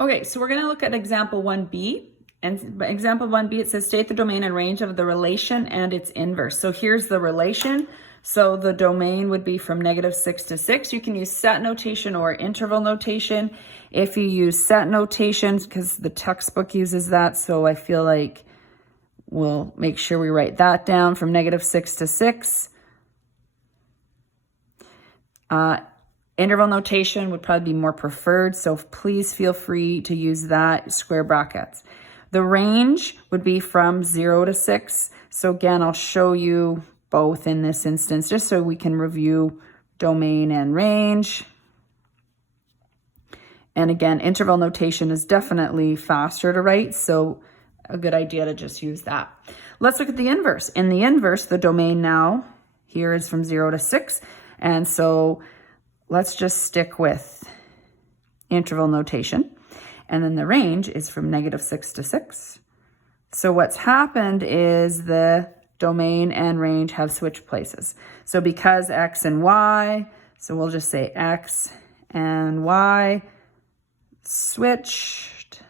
Okay, so we're going to look at example 1b. And example 1b, it says state the domain and range of the relation and its inverse. So here's the relation. So the domain would be from -6 to 6. You can use set notation or interval notation. If you use set notation, because the textbook uses that, so I feel like we'll make sure we write that down from -6 to 6. Interval notation would probably be more preferred, so please feel free to use that, square brackets. The range would be from 0 to 6. So again, I'll show you both in this instance, just so we can review domain and range. And again, interval notation is definitely faster to write, so a good idea to just use that. Let's look at the inverse. In the inverse, the domain now here is from 0 to 6. And so let's just stick with interval notation. And then the range is from -6 to 6. So what's happened is the domain and range have switched places. So because x and y, so we'll just say x and y switched,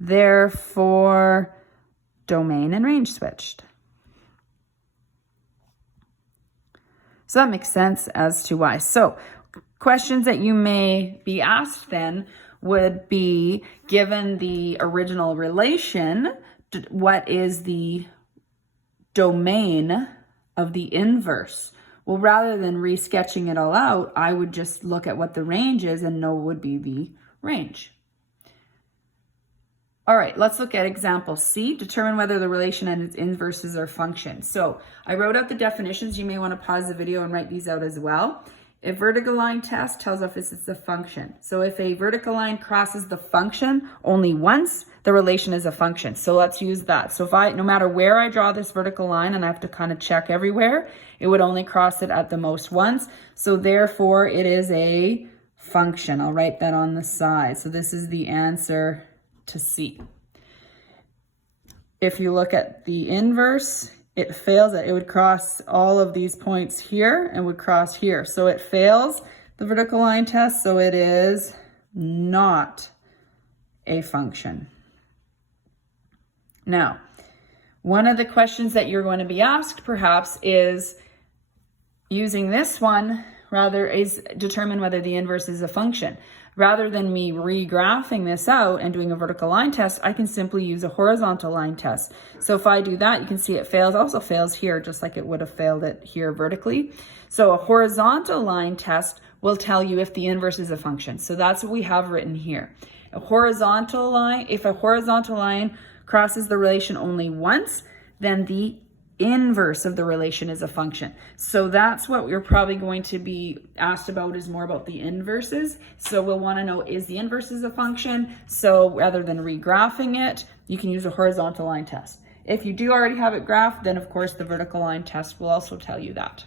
therefore domain and range switched. So that makes sense as to why. So questions that you may be asked then would be, given the original relation, what is the domain of the inverse? Well, rather than resketching it all out, I would just look at what the range is and know what would be the range. All right, let's look at example C. Determine whether the relation and its inverses are functions. So I wrote out the definitions. You may want to pause the video and write these out as well. A vertical line test tells us if it's a function. So if a vertical line crosses the function only once, the relation is a function. So let's use that. So if no matter where I draw this vertical line, and I have to kind of check everywhere, it would only cross it at the most once. So therefore it is a function. I'll write that on the side. So this is the answer to C. If you look at the inverse, it fails it. It would cross all of these points here and would cross here. So it fails the vertical line test, so it is not a function. Now, one of the questions that you're going to be asked perhaps is, using this one, is determine whether the inverse is a function. Rather than me regraphing this out and doing a vertical line test, I can simply use a horizontal line test. So if I do that, you can see it fails, also fails here, just like it would have failed it here vertically. So a horizontal line test will tell you if the inverse is a function. So that's what we have written here. A horizontal line, if a horizontal line crosses the relation only once, then the inverse of the relation is a function. So that's what we're probably going to be asked about, is more about the inverses. So we'll want to know, is the inverse a function? So rather than regraphing it, you can use a horizontal line test. If you do already have it graphed, then of course the vertical line test will also tell you that.